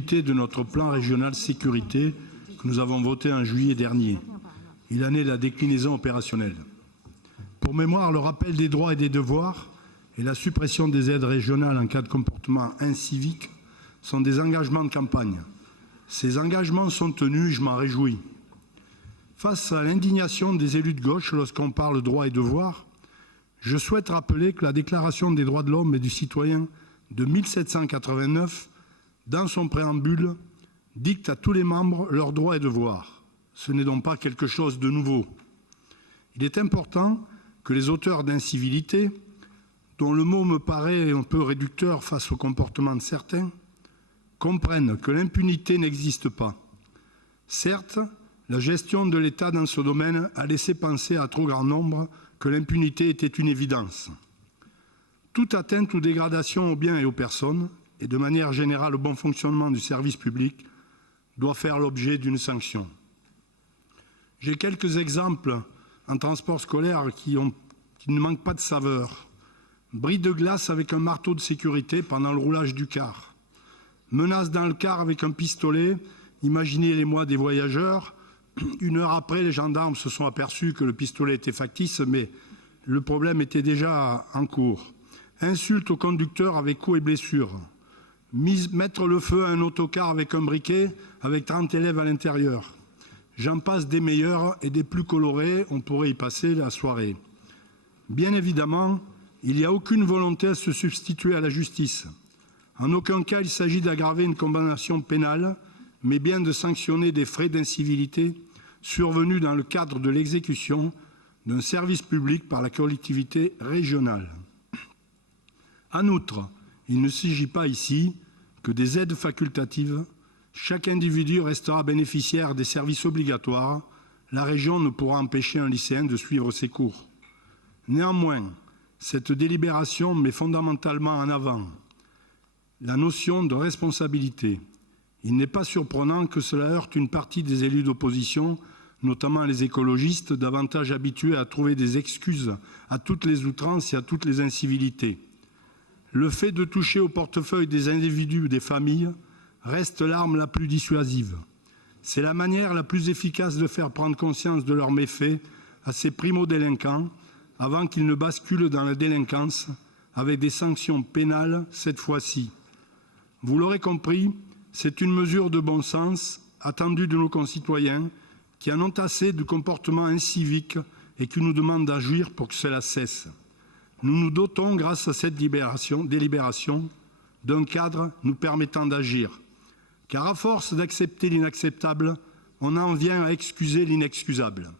de notre plan régional sécurité que nous avons voté en juillet dernier. Il en est la déclinaison opérationnelle. Pour mémoire, le rappel des droits et des devoirs et la suppression des aides régionales en cas de comportement incivique sont des engagements de campagne. Ces engagements sont tenus, je m'en réjouis. Face à l'indignation des élus de gauche lorsqu'on parle droits et devoirs, je souhaite rappeler que la Déclaration des droits de l'homme et du citoyen de 1789, dans son préambule, dicte à tous les membres leurs droits et devoirs. Ce n'est donc pas quelque chose de nouveau. Il est important que les auteurs d'incivilité, dont le mot me paraît un peu réducteur face au comportement de certains, comprennent que l'impunité n'existe pas. Certes, la gestion de l'État dans ce domaine a laissé penser à trop grand nombre que l'impunité était une évidence. Toute atteinte ou dégradation aux biens et aux personnes, et de manière générale au bon fonctionnement du service public, doit faire l'objet d'une sanction. J'ai quelques exemples en transport scolaire qui ne manquent pas de saveur. Bris de glace avec un marteau de sécurité pendant le roulage du car. Menace dans le car avec un pistolet. Imaginez l'émoi des voyageurs. 1 heure après, les gendarmes se sont aperçus que le pistolet était factice, mais le problème était déjà en cours. Insulte au conducteur avec coups et blessures. Mettre le feu à un autocar avec un briquet, avec 30 élèves à l'intérieur. J'en passe des meilleurs et des plus colorés, on pourrait y passer la soirée. Bien évidemment, il n'y a aucune volonté à se substituer à la justice. En aucun cas, il s'agit d'aggraver une condamnation pénale, mais bien de sanctionner des frais d'incivilité survenus dans le cadre de l'exécution d'un service public par la collectivité régionale. En outre, il ne s'agit pas ici que des aides facultatives. Chaque individu restera bénéficiaire des services obligatoires. La région ne pourra empêcher un lycéen de suivre ses cours. Néanmoins, cette délibération met fondamentalement en avant la notion de responsabilité. Il n'est pas surprenant que cela heurte une partie des élus d'opposition, notamment les écologistes, davantage habitués à trouver des excuses à toutes les outrances et à toutes les incivilités. Le fait de toucher au portefeuille des individus ou des familles reste l'arme la plus dissuasive. C'est la manière la plus efficace de faire prendre conscience de leurs méfaits à ces primo-délinquants avant qu'ils ne basculent dans la délinquance avec des sanctions pénales cette fois-ci. Vous l'aurez compris, c'est une mesure de bon sens attendue de nos concitoyens qui en ont assez de comportements inciviques et qui nous demandent d'agir pour que cela cesse. Nous nous dotons, grâce à cette délibération, d'un cadre nous permettant d'agir. Car à force d'accepter l'inacceptable, on en vient à excuser l'inexcusable.